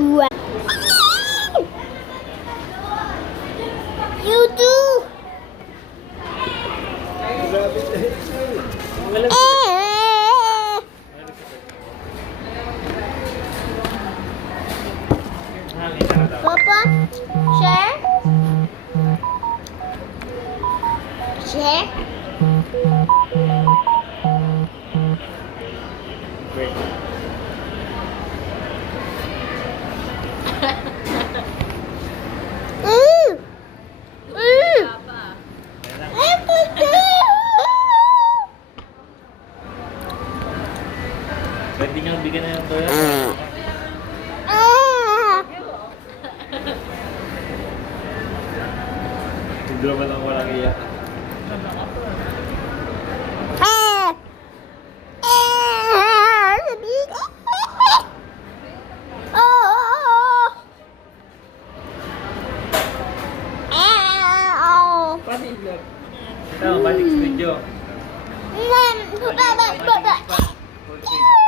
You do. Papa, share. Share. Great. Pwede nyo bigyan na yung toyo. Hindi naman ako walang iyak. Panik lang. Ito, balik studio. Bye. Full face.